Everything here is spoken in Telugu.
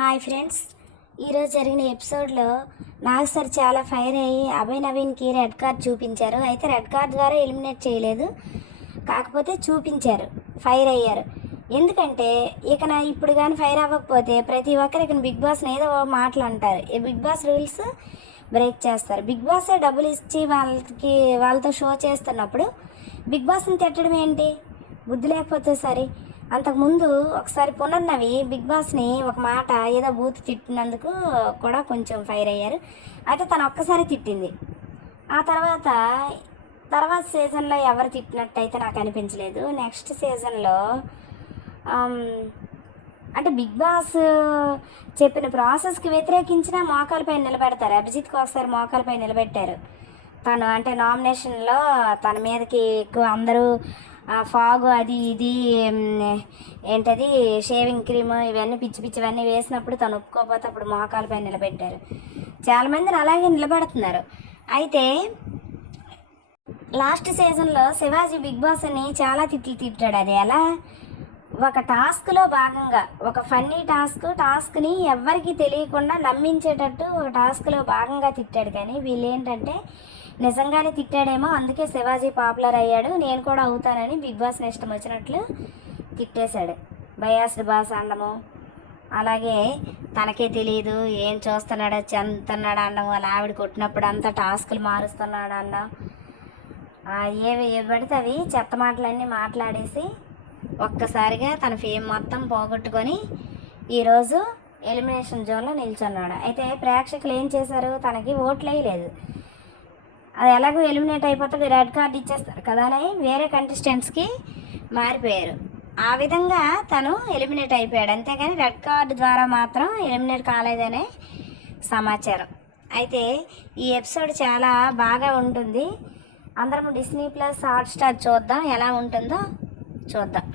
హాయ్ ఫ్రెండ్స్, ఈరోజు జరిగిన ఎపిసోడ్లో నాగ్ సార్ చాలా ఫైర్ అయ్యి అభయ్ నవీన్కి రెడ్ కార్డ్ చూపించారు. అయితే రెడ్ కార్డ్ ద్వారా ఎలిమినేట్ చేయలేదు, కాకపోతే చూపించారు, ఫైర్ అయ్యారు. ఎందుకంటే ఇప్పుడు కానీ ఫైర్ అవ్వకపోతే ప్రతి ఒక్కరు బిగ్ బాస్ని ఏదో మాటలు అంటారు. ఈ బిగ్ బాస్ రూల్స్ బ్రేక్ చేస్తారు. బిగ్ బాసే డబ్బులు ఇచ్చి వాళ్ళతో షో చేస్తున్నప్పుడు బిగ్ బాస్ని తిట్టడం ఏంటి? బుద్ధి లేకపోతే సరే. అంతకుముందు ఒకసారి పునర్నవి బిగ్ బాస్ని ఒక మాట ఏదో బూత్ తిట్టినందుకు కూడా కొంచెం ఫైర్ అయ్యారు. అయితే తను ఒక్కసారి తిట్టింది. ఆ తర్వాత సీజన్లో ఎవరు తిట్టినట్టయితే నాకు అనిపించలేదు. నెక్స్ట్ సీజన్లో అంటే బిగ్ బాస్ చెప్పిన ప్రాసెస్కి వ్యతిరేకించిన మోకాలపై నిలబెడతారు. అభిజిత్కి ఒకసారి మోకాలపై నిలబెట్టారు. తను అంటే నామినేషన్లో తన మీదకి ఎక్కువ అందరూ ఫాగు అది ఇది ఏంటది షేవింగ్ క్రీమ్ ఇవన్నీ పిచ్చివన్నీ వేసినప్పుడు తను ఒప్పుకోకపోతే అప్పుడు మోకాలపై నిలబెట్టారు. చాలామందిని అలాగే నిలబెడుతున్నారు. అయితే లాస్ట్ సీజన్లో శివాజీ బిగ్ బాస్ అని చాలా తిట్టాడు. అది ఎలా? ఒక టాస్క్లో భాగంగా ఒక ఫన్నీ టాస్క్ని ఎవ్వరికీ తెలియకుండా నమ్మించేటట్టు ఒక టాస్క్లో భాగంగా తిట్టాడు. కానీ వీళ్ళు ఏంటంటే నిజంగానే తిట్టాడేమో, అందుకే శివాజీ పాపులర్ అయ్యాడు, నేను కూడా అవుతానని బిగ్ బాస్ని ఇష్టం వచ్చినట్లు తిట్టేశాడు. బయాస్డ్ బాస్ అనడము, అలాగే తనకే తెలియదు ఏం చూస్తున్నాడో చెందుతున్నాడు అనడం, వాళ్ళ ఆవిడ కొట్టినప్పుడు అంతా టాస్కులు మారుస్తున్నాడు అన్నాం. ఏవి పడితే అవి చెత్త మాటలన్నీ మాట్లాడేసి ఒక్కసారిగా తన ఫేమ్ మొత్తం పోగొట్టుకొని ఈరోజు ఎలిమినేషన్ జోన్లో నిల్చున్నాడు. అయితే ప్రేక్షకులు ఏం చేశారు? తనకి ఓట్లు వేయలేదు. అది ఎలాగో ఎలిమినేట్ అయిపోతుంది, రెడ్ కార్డ్ ఇచ్చేస్తారు కదా అని వేరే కంటెస్టెంట్స్కి మారిపోయారు. ఆ విధంగా తను ఎలిమినేట్ అయిపోయాడు. అంతేగాని రెడ్ కార్డు ద్వారా మాత్రం ఎలిమినేట్ కాలేదనే సమాచారం. అయితే ఈ ఎపిసోడ్ చాలా బాగా ఉంటుంది. అందరం డిస్నీ ప్లస్ హాట్స్టార్ చూద్దాం, ఎలా ఉంటుందో చూద్దాం.